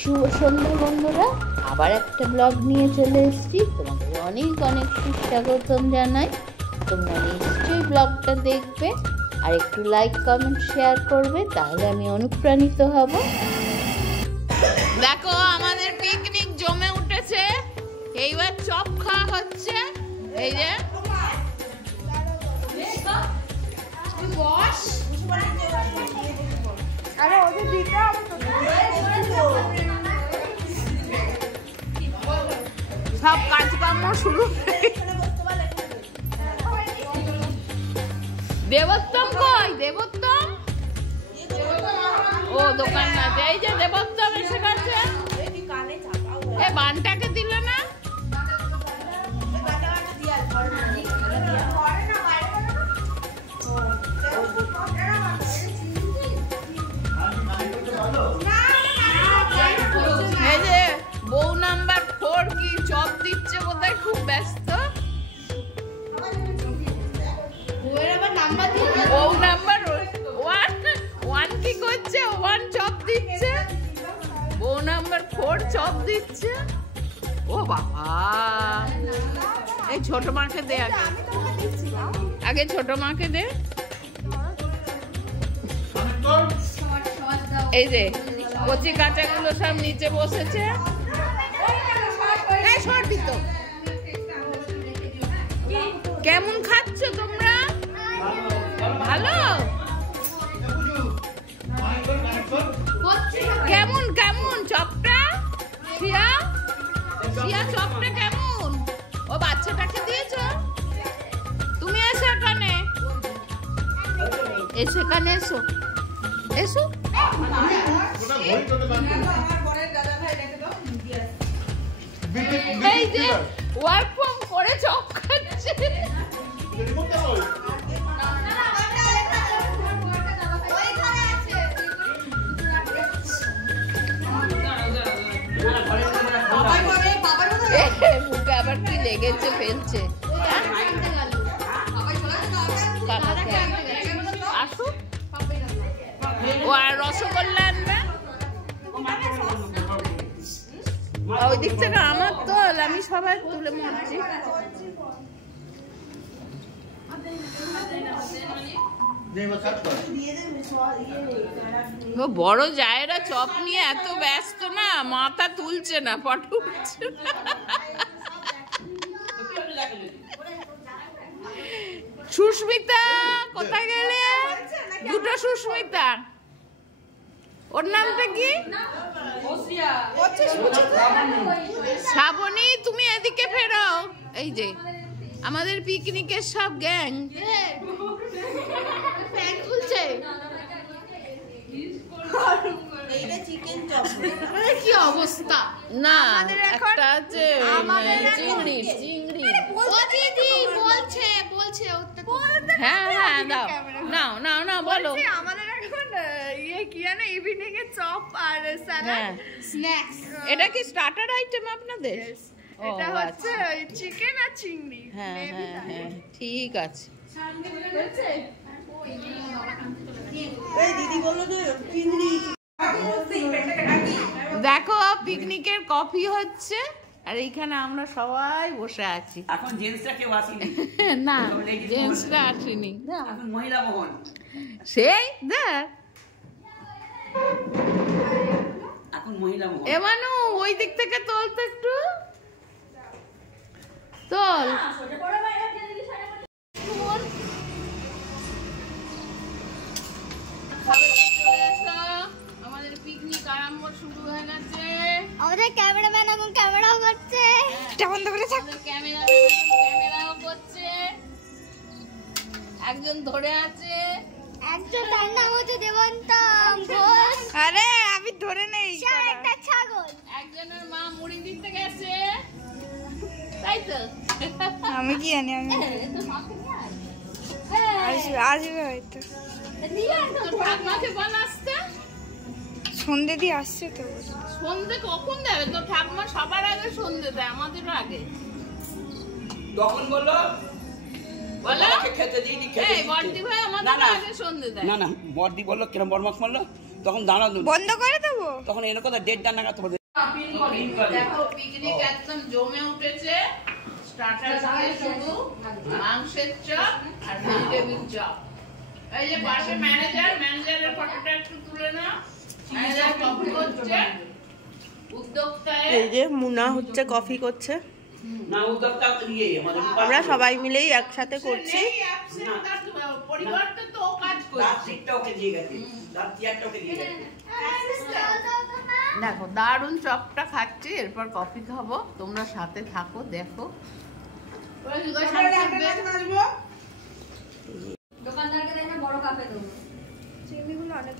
শুভ সন্ধ্যা বন্ধুরা, আবার একটা ব্লগ নিয়ে চলে এসেছি। তোমাদের অনেক অনেক সুস্বাগতম জানাই। তোমরা নিশ্চয়ই ব্লগটা দেখবে আর একটু লাইক কমেন্ট শেয়ার করবে, তাহলে আমি অনুপ্রাণিত হব। দেখো আমাদের পিকনিক জমে উঠেছে, এইবার চপ খাওয়া হচ্ছে। এই যে সব কাজকর্ম শুরু। দেবোত্তম কই? দেবোত্তম ও দোকান আছে। এই যে দেবোত্তম এসে গেছে। এ বানটাকে দিল না? এই যে বউ নাম্বার 4 কি চপ দিচ্ছে বোধহয়, খুব ব্যস্ত। বউ নাম্বার 1 কি করছে? 1 চপ দিচ্ছে। বউ নাম্বার 4 চপ দিচ্ছে। ও বাবা, এই ছোট মাকে দে আগে, আগে ছোট মাকে দে। এই যে কচি কাঁচাগুলো সব নিচে বসেছে। কেমন খাচ্ছ তোমরা? ভালো? কেমন কেমন চপটা? শিয়া শিয়া চপটা কেমন? ও বাচ্চাটাকে দিয়েছ? তুমি এসো এখানে, এসো এখানে, এসো এসো। এই যে ওয়ার্ক ফ্রম করে চপ খাচ্ছে। মুখে আবার কি লেগেছে, ফেলছে। আসুক ও, আর রসগোল্লা আনবে। ওই দিক থেকে আমার তোল, আমি সবাই তুলে মরছি। বড় জায়েরা চপ নিয়ে এত ব্যস্ত না, মাথা তুলছে না, ফটো উঠছে না। সুস্মিতা কোথায় গেলে? দুটো সুস্মিতা। ওর নামটা কি? শ্রাবণী, তুমি এদিকে ফেরো। এই যে আমাদের পিকনিকের সব গ্যাং খুলছে। কি অবস্থা না, একটা আছে চিংড়ি চিংড়ি। বলছে বলছে হ্যাঁ হ্যাঁ দাও, নাও নাও নাও, বলো। আমাদের এখন ইয়ে কি জানো, ইভিনিং এ চপ আর স্যালাড স্ন্যাক্স। এটা কি স্টার্টার আইটেম আপনাদের? এটা হচ্ছে চিকেন আর চিংড়ি। হ্যাঁ হ্যাঁ হ্যাঁ, ঠিক আছে। দেখো পিকনিকের কফি হচ্ছে, আর এইখানে আমরা সবাই বসে আছি। এখন জেন্টসরা কেউ আসেনি। না, জেন্টসরা আসেনি। এখন মহিলা মহল। সেই দেখ, এখন মহিলা মহল। এমানু ওই দিক থেকে তোল তো একটু, তোল। আমাদের পিকনিক আরম্ভ শুরু হয়ে গেছে। আমাদের ক্যামেরাম্যান এখন ক্যামেরাও করছে। এটা বন্ধ করে থাক। ক্যামেরাও করছে, একজন ধরে আছে। একজন, তার নাম হচ্ছে দেবন্তম ঘোষ। আরে আমি ধরে নেই। একটা ছাগল। একজনের মা মুড়ি দিতে গেছে, তাই তো? আমি কি জানি, আমি আসবে হয়তো। ঠাকমাকে বল আসতে। সন্ধ্যে দিয়ে আসছে তো। সন্ধ্যে কখন দেবে? তো ঠাকমা সবার আগে সন্ধ্যে দেয়, আমাদেরও আগে। তখন বললো বলো খেতে দিইনি, খেতে এই বড়দি ভাই আমাদের আগে সন্ধ্যে দেয়। না না, বড়দি বললো কিরম বরমাস মারলো, তখন দাঁড়ানো বন্ধ করে দেবো। তখন এর কথা 1:30 নাগাদ তোমাদের দেখো পিকনিক একদম জমে উঠেছে। স্টার্টার দিয়ে শুরু, মাংসের চপ আর ভেজিটেবল চপ। এই যে পাশে ম্যানেজারের ফটোটা একটু তুলে নাও। ম্যানেজার কফি করছে, উদ্যোক্তায় এই যে মুনা হচ্ছে কফি করছে। না উদ্যোক্তা দিয়ে আমাদের আমরা সবাই মিলেই একসাথে করছি। পরিবারটা তো কাজ করছে। রাত্রিটা ওকে দিয়ে গেছে, রাত্রিটা ওকে দিয়ে গেছে। দেখো দারুণ চপটা খাচ্ছি, এরপর কফি খাবো। তোমরা সাথে থাকো, দেখো। দোকানদারকে দেখ না, বড় কাপে দেবো। চিংড়িগুলো অনেক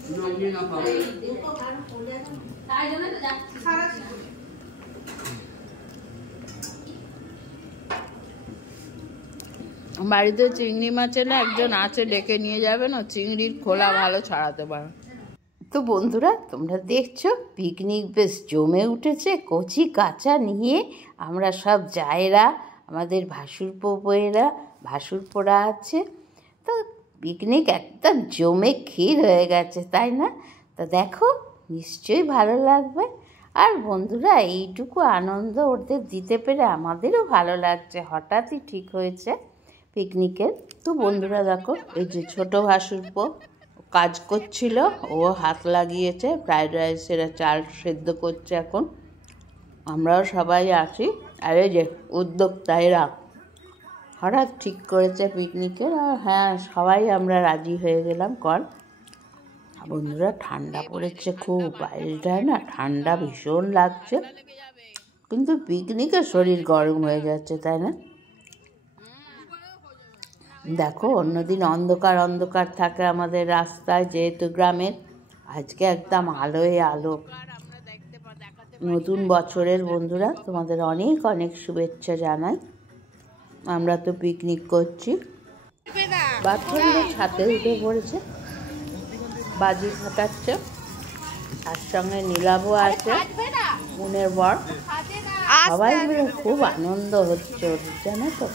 তাই জন্য তো যাচ্ছি। বাড়িতে চিংড়ি মাছ এলে একজন আছে, ডেকে নিয়ে যাবে না, চিংড়ির খোলা ভালো ছাড়াতে পারে। তো বন্ধুরা তোমরা দেখছো পিকনিক বেশ জমে উঠেছে। কচি কাঁচা নিয়ে আমরা সব জায়েরা, আমাদের ভাসুরপোয়েরা, ভাসুরপোরা আছে। তো পিকনিক একদম জমে ক্ষীর হয়ে গেছে, তাই না? তো দেখো নিশ্চয়ই ভালো লাগবে। আর বন্ধুরা এইটুকু আনন্দ ওদের দিতে পেরে আমাদেরও ভালো লাগছে। হঠাৎই ঠিক হয়েছে পিকনিকের। তো বন্ধুরা দেখো এই যে ছোট ভাসুরপো কাজ করছিল, ও হাত লাগিয়েছে, ফ্রাইড রাইসের চাল সেদ্ধ করছে এখন। আমরাও সবাই আছি। আর এই যে উদ্যোক্তায়রা হঠাৎ ঠিক করেছে পিকনিকের। আর হ্যাঁ, সবাই আমরা রাজি হয়ে গেলাম। বন্ধুরা ঠান্ডা পড়েছে খুব, বাইরেটায় না ঠান্ডা ভীষণ লাগছে, কিন্তু পিকনিকে শরীর গরম হয়ে যাচ্ছে, তাই না? দেখো অন্যদিন অন্ধকার অন্ধকার থাকে আমাদের রাস্তায়, যেহেতু গ্রামের, আজকে একদম আলোয় আলো। নতুন বছরের বন্ধুরা তোমাদের অনেক অনেক শুভেচ্ছা জানাই। আমরা তো পিকনিক করছি। বাচ্চাগুলো ছাদে উঠে পড়েছে, বাজি ফাটাচ্ছে। তার সঙ্গে নীলাভও আছে, বোনের বর। সবাই মিলে খুব আনন্দ হচ্ছে ওদের, জানো তো।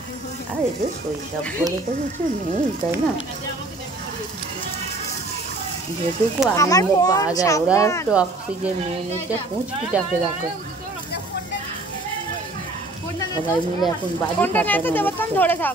আর এদের শৈশব বলে তো কিছু নেই, তাই না? যেটুকু আনন্দ পাওয়া যায়, ওরা একটু অক্সিজেন নিয়ে নিচ্ছে। পুঁচকিটাকে দেখো, সবাই মিলে এখন বাজি ফাটানো হচ্ছে।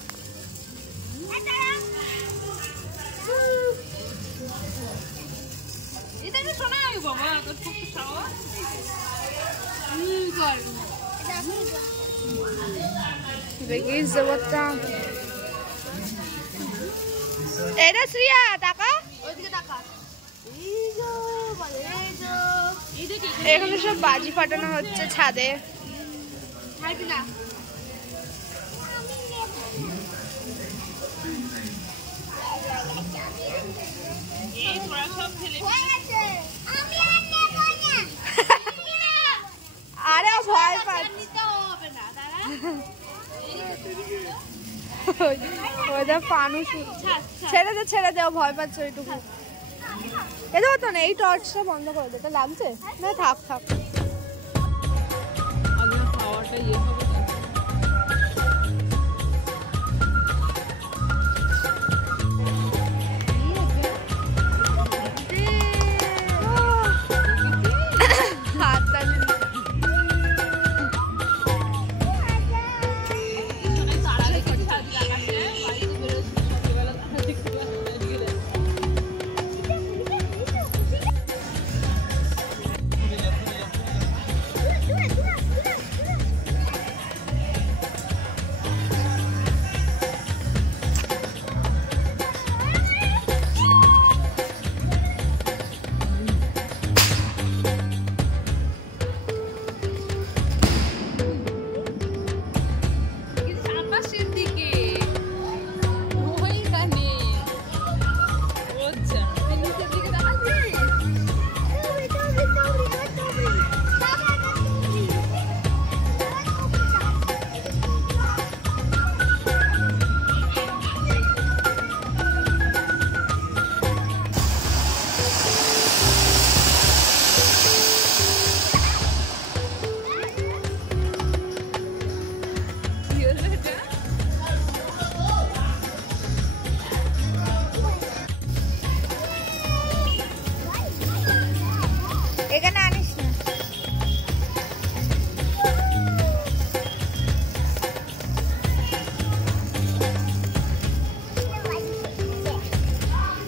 এখানে সব বাজি ফাটানো হচ্ছে ছাদে। আরে ভয় পাচ্ছে, ছেড়ে দাও, ভয় পাচ্ছে ওইটুকু। এটা হতো না, এই টর্চটা বন্ধ করে দে। এটা লাগছে না, থাক থাক।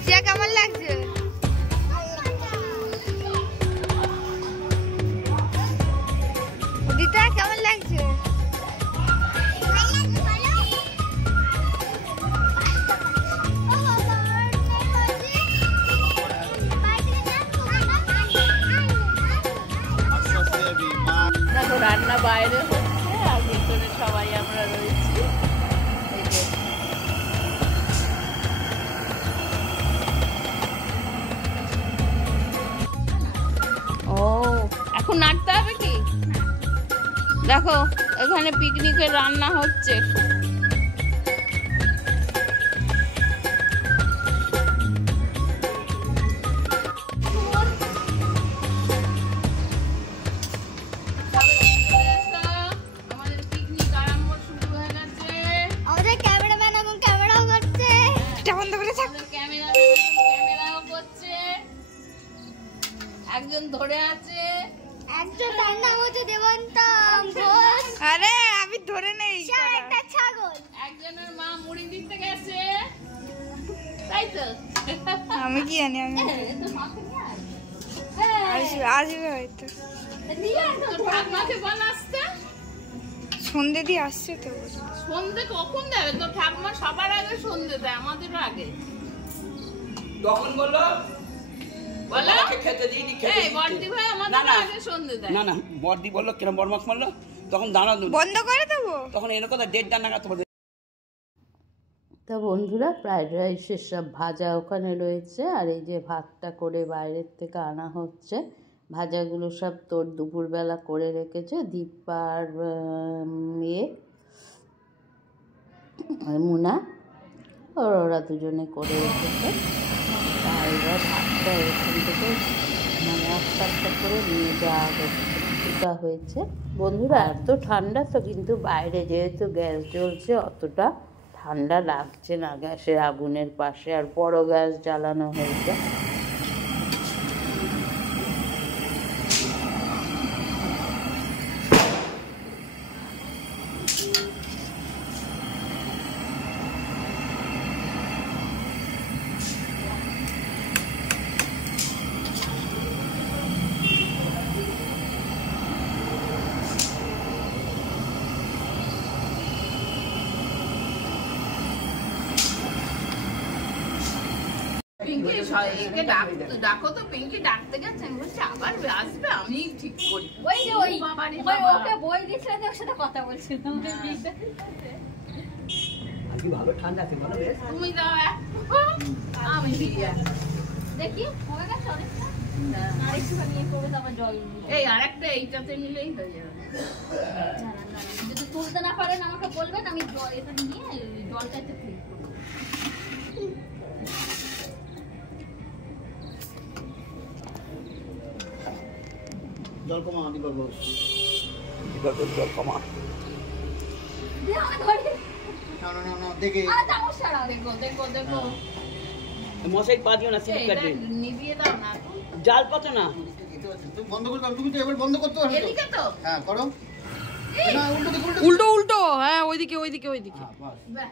জিয়া কেমন লাগছে? দিদা কেমন লাগছে? দেখো রান্না বাইরে হচ্ছে আর ভিতরে সবাই আমরা রয়েছি। ও এখন নাড়তে হবে কি? দেখো এখানে পিকনিকের রান্না হচ্ছে। একজন ধরে আছে, একজন তার নাম হচ্ছে দেবন্তম ঘোষ। আরে আমি ধরে নেই। একটা ছাগল। একজনের মা মুড়ি দিতে গেছে, তাই তো? আমি কি জানি, আমি আসবে হয়তো। ঠাকমাকে বল আসতে। সন্ধে দিয়ে আসছে তো। সন্ধে কখন দেবে? তো ঠাকমা সবার আগে সন্ধে দেয়, আমাদেরও আগে। তখন বললো বলো খেতে দিই এই বড়দি ভাই আমাদের আগে সন্ধে দেয়। না বড়দি বললো কিরম বরমাস মারলো, তখন দাঁড়ানো বন্ধ করে দেবো। তখন এর কথা 1:30 নাগাদ তোমাদের। তো বন্ধুরা ফ্রাইড রাইসের সব ভাজা ওখানে রয়েছে, আর এই যে ভাতটা করে বাইরের থেকে আনা হচ্ছে। ভাজাগুলো সব তোর দুপুরবেলা করে রেখেছে দীপার মেয়ে মুনা, ওরা দুজনে করে রেখেছে। আর এবার ভাতটা এখান থেকে মানে একটা করে নিয়ে যাওয়া হচ্ছে হয়েছে। বন্ধুরা এত ঠান্ডা তো, কিন্তু বাইরে যেহেতু গ্যাস জ্বলছে অতটা ঠান্ডা লাগছে না গ্যাসের আগুনের পাশে, আর বড় গ্যাস জ্বালানো হয়েছে। পিঙ্কি একে ডাকো তো, পিঙ্কি ডাকতে গেছে, আমি বলছি আবার আসবে, আমি ঠিক করি। ওই যে ওই ওকে বই দিয়েছিল, ওর সাথে কথা বলছিলাম। আজকে ভালো ঠান্ডা আছে, ভালো বেশ। তুমি দাও আমি দিয়ে দেখি হয়ে গেছে অনেকটা। আরেকটু নিয়ে করবো, তারপর জল এই আরেকটা এইটাতে নিলেই হয়ে যাবে। যদি তুলতে না পারেন আমাকে বলবেন, আমি জল এটা নিয়ে জলটা একটু ফিল করবো। জল কমা দিবার বল, জল কমা। না দেখে দেখো মশাই পা দিও না, সিলিপ কাটবে। নিভিয়ে দাও না, জাল পাতো না। বন্ধ করে দাও, তুমি তো এবার বন্ধ করতে পারো। এদিকে তো হ্যাঁ করো না, উল্টো দিকে উল্টো উল্টো, হ্যাঁ ওইদিকে। বাহ,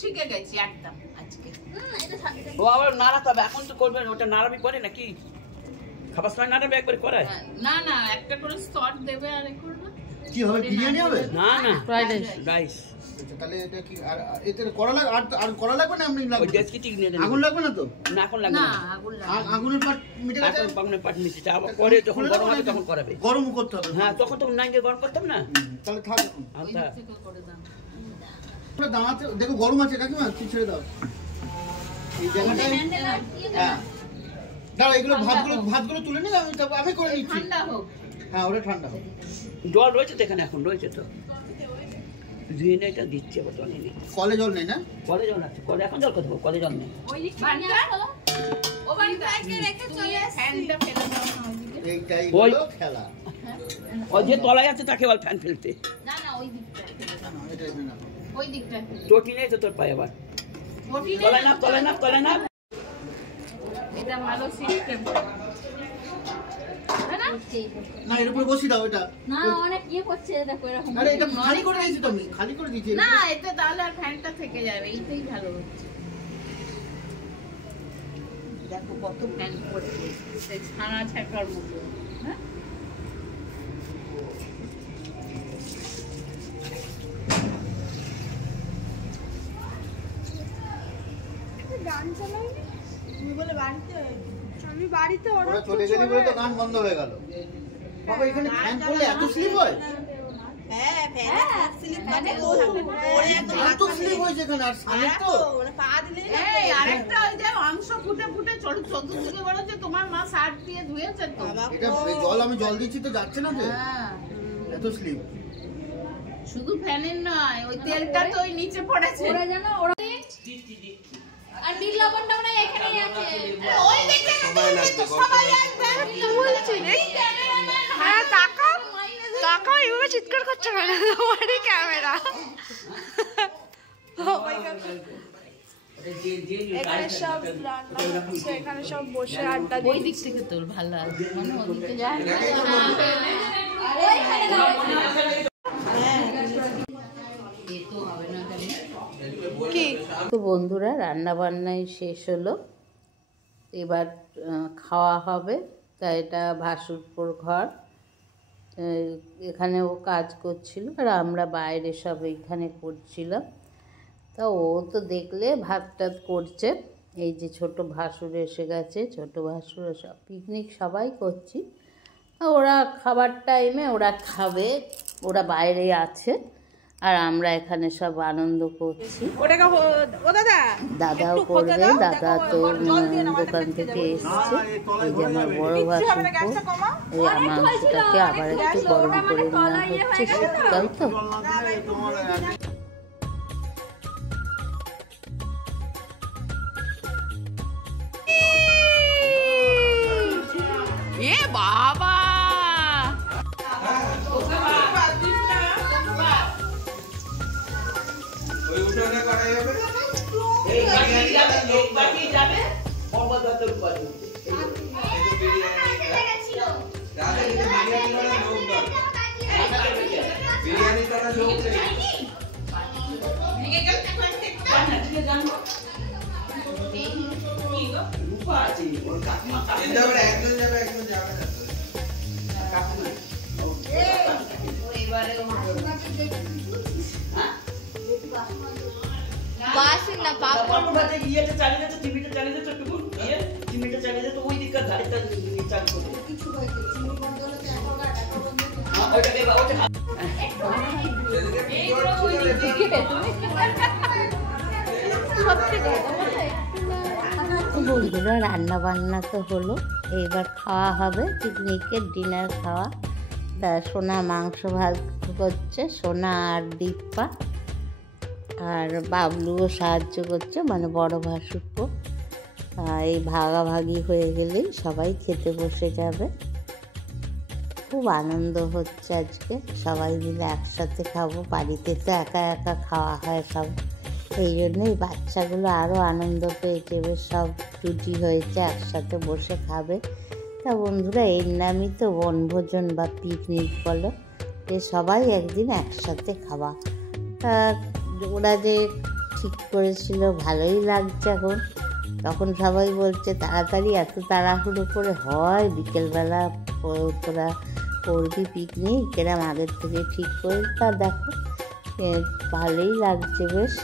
শিখে গেছি একদম আজকে। ও আবার নাড়াতে হবে, এখন তো করবে ওটা, নাড়াবি পরে নাকি খাবার সময় নাড়াবে একবার করায়? না না একটা করে সট দেবে আর এ করবে। কি হবে, বিরিয়ানি হবে? না ফ্রাইড রাইস। আচ্ছা তাহলে এটা কি আর এতে করা লাগবে? আর করা লাগবে না? এমনি ওই লাগবে? ডেস্কি ঠিক নিয়ে দেন। আগুন লাগবে না তো? না এখন লাগবে না না, আগুন লাগে। আগুনের পাট মিটে গেছে। এখন বাগুনের পাট নিচে আবার পরে যখন গরম হবে তখন করাবে। গরম করতে হবে। হ্যাঁ তখন তো নাইকে গরম করতাম না। তাহলে থাক এখন। ওই আচ্ছা দিক থেকে করে দাও। তোমরা দাঁড়াতে দেখো, গরম আছে কাকিমা, তুই ছেড়ে দাও এই জায়গাটায়। হ্যাঁ দাঁড়া, এগুলো ভাতগুলো তুলে নিয়ে আমি করে নিচ্ছি। ঠান্ডা হোক। হ্যাঁ ওটা ঠান্ডা হোক। জল রয়েছে তো এখানে, এখন রয়েছে তো ধুয়ে নিয়ে এটা দিচ্ছে বোতল নিয়ে। কলে জল নেই না? কলে জল আছে, কলে এখন জল করতে কলে জল নেই। ওই দিক থেকে ও বাড়িতে রেখে চলে আসি। ফ্যানটা ফেলে দাও না ওইদিকে। এইটাই ওই- হলো খেলা। ওই যে তলায় আছে তাকে বল ফ্যান ফেলতে। না না ওই দিকটা, না, এটা এখানে না। ওই দিকটা। টোটি নেই তো তোর পায়ে আবার। মোটি নেই। তলায় না। এটা ভালো সিস্টেম। না না না এর উপরে বসি দাও এটা। না অনেক ইয়ে করছে, দেখো এরকম। আরে এটা খালি করে দিয়েছি তো, আমি খালি করে দিয়েছি। না এটা তাহলে আর ফ্যানটা থেকে যাবে, এইটাই ভালো হচ্ছে। দেখো কত ফ্যান করছে, সেই ছানা ছাকার মতো। হ্যাঁ গান চালাইনি তুমি বলে বাড়িতে, আমি বাড়িতে ওরা চলে গেলি বলে তো গান বন্ধ হয়ে গেল। বাবা এখানে ফ্যান করলে এত স্লিপ হয়? হ্যাঁ ফ্যান স্লিপ করে এত স্লিপ হয়েছে এখানে, আর সামনে তো পা দিলে এই আরেকটা ওই যে মাংস ফুটে ফুটে চতুর্দিকে বেরোচ্ছে, তোমার মা শার্ট দিয়ে ধুয়েছে তো। এটা জল আমি জল দিচ্ছি তো যাচ্ছে না যে, হ্যাঁ এত স্লিপ। শুধু ফ্যানের নয়, ওই তেলটা তো ওই নিচে পড়েছে। ওরা জানো ওরা আর বিল লবণটাও না এখানেই আছে। ওই দেখে তো সবাই আসবে বলছি রে। হ্যাঁ তাকাও তাকাও, এভাবে চিৎকার করছো কেন? তোমারই ক্যামেরা। এখানে সব রান্না হচ্ছে, এখানে সব বসে আড্ডা ওই দিক থেকে তোর ভালো আছে, মানে ওদিকে যায় না। ওইখানে দাও। কি তো বন্ধুরা রান্না বান্নাই শেষ হলো, এবার খাওয়া হবে। তা এটা ভাসুরপুর ঘর, এখানে ও কাজ করছিল আর আমরা বাইরে সব এইখানে করছিলাম। তা ও তো দেখলে ভাত টাত করছে। এই যে ছোট ভাসুর এসে গেছে, ছোট ভাসুর সব পিকনিক সবাই করছি। ওরা খাবার টাইমে ওরা খাবে, ওরা বাইরে আছে আর আমরা এখানে সব আনন্দ করছি। দাদাও করবে, দাদা তো দোকান থেকে এসছে। এই যে আমার বড় ভাসুর, এই মাংসটাকে আবার একটু গরম করে নেওয়া হচ্ছে, শীতকাল তো। এ বাবা বন্ধুরা রান্না বান্না তো হলো, এবার খাওয়া হবে, পিকনিকের ডিনার খাওয়া। তা সোনা মাংস ভাত করছে, সোনা আর দীপা, আর বাবলুও সাহায্য করছে, মানে বড় ভাসুরপো। এই ভাগাভাগি হয়ে গেলেই সবাই খেতে বসে যাবে। খুব আনন্দ হচ্ছে আজকে, সবাই মিলে একসাথে খাবো। বাড়িতে তো একা একা খাওয়া হয় সব, এই জন্যই বাচ্চাগুলো আরও আনন্দ পেয়েছে, বেশ সব জুটি হয়েছে, একসাথে বসে খাবে। তা বন্ধুরা এর নামই তো বনভোজন বা পিকনিক বলো, যে সবাই একদিন একসাথে খাওয়া। তা ওরা যে ঠিক করেছিল ভালোই লাগছে এখন। তখন সবাই বলছে তাড়াতাড়ি এত তাড়াহুড়ো করে হয়, বিকেলবেলা তোরা করবি পিকনিক, এরম আগের থেকে ঠিক করে। তা দেখো ভালোই লাগছে বেশ।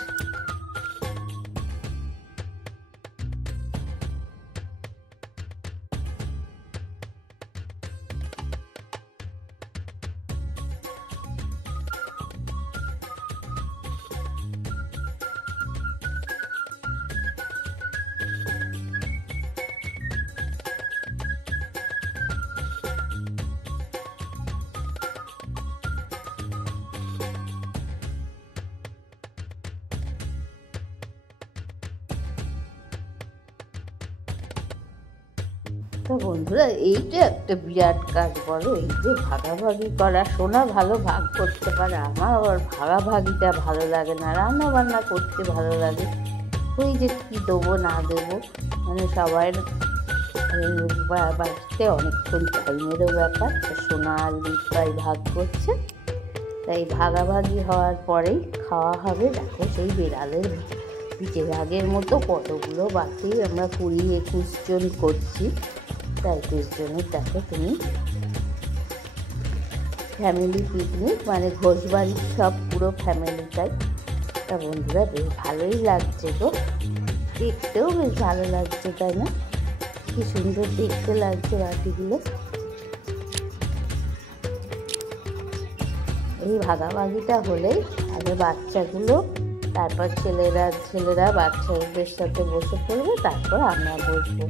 তো বন্ধুরা এইটা একটা বিরাট কাজ বলো, এই যে ভাগাভাগি করা। সোনা ভালো ভাগ করতে পারে, আমার আবার ভাগাভাগিটা ভালো লাগে না। রান্না বান্না করতে ভালো লাগে, ওই যে কী দেবো না দেবো, মানে সবাই বাড়িতে অনেকক্ষণ টাইমেরও ব্যাপার। সোনা আর লিপাই ভাগ করছে, তাই ভাগাভাগি হওয়ার পরেই খাওয়া হবে। দেখো সেই বিড়ালের পিঠের আগের মতো কতগুলো বাকি, আমরা 20-21 জন করছি। তাই 21 জনের দেখো তুমি ফ্যামিলি পিকনিক, মানে ঘোষবাড়ির সব পুরো ফ্যামিলিটাই। তা বন্ধুরা বেশ ভালোই লাগছে গো, দেখতেও বেশ ভালো লাগছে, তাই না? কি সুন্দর দেখতে লাগছে বাটিগুলো। এই ভাগাভাগিটা হলেই আগে বাচ্চাগুলো, তারপর ছেলেরা বাচ্চাদের সাথে বসে পড়বে, তারপর আমরা বসবো।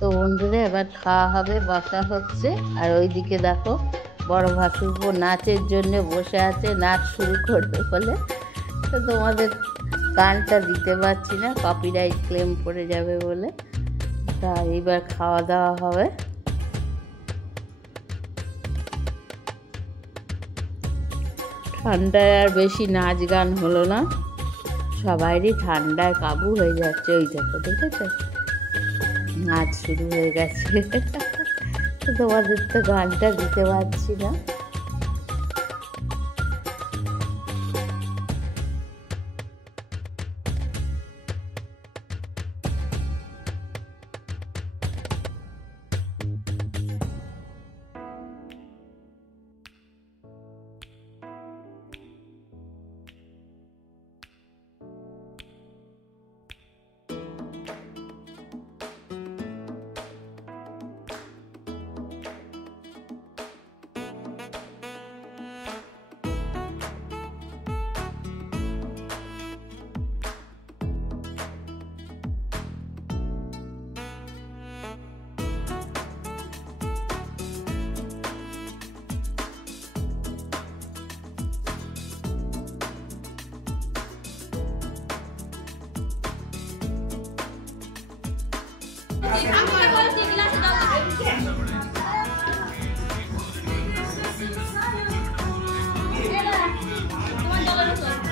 তো বন্ধুরা এবার খাওয়া হবে, বসা হচ্ছে। আর ওইদিকে দেখো বড় ভাসুরপো নাচের জন্য বসে আছে, নাচ শুরু করবে বলে। তো তোমাদের গানটা দিতে পারছি না, কপিরাইট ক্লেম পড়ে যাবে বলে। তা এবার খাওয়া দাওয়া হবে। ঠান্ডায় আর বেশি নাচ গান হলো না, সবাইরই ঠান্ডায় কাবু হয়ে যাচ্ছে। ওই দেখো, দেখেছো নাচ শুরু হয়ে গেছে। তোমাদের তো গানটা দিতে পারছি না।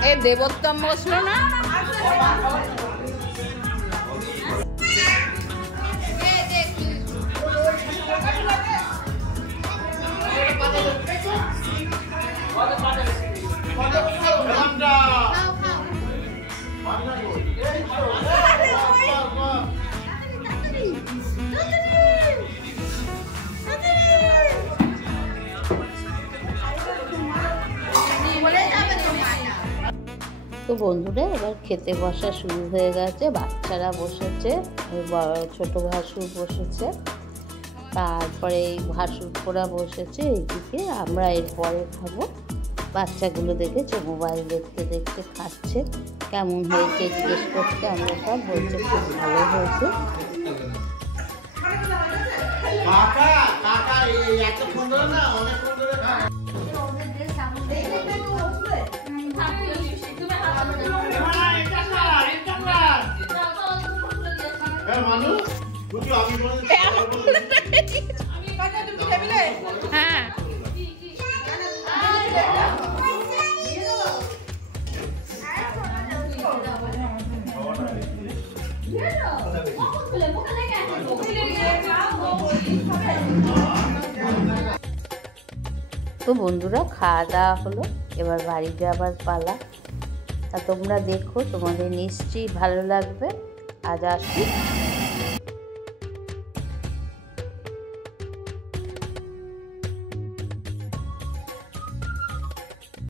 এ দেবোত্তম বসলো না? তো বন্ধুরা এবার খেতে বসা শুরু হয়ে গেছে, বাচ্চারা বসেছে, ছোট ভাসুর বসেছে, তারপরে এই ভাসুরপোরা বসেছে এইদিকে। আমরা এরপরে খাবো। বাচ্চাগুলো দেখেছে মোবাইল দেখতে দেখতে খাচ্ছে, কেমন হয়েছে জিজ্ঞেস করতে, আমরা সব বলছে খুব ভালো হয়েছে। হ্যাঁ তো বন্ধুরা খাওয়া দাওয়া হলো, এবার বাড়ি যাবার পালা। তা তোমরা দেখো, তোমাদের নিশ্চয়ই ভালো লাগবে। আজ আসি।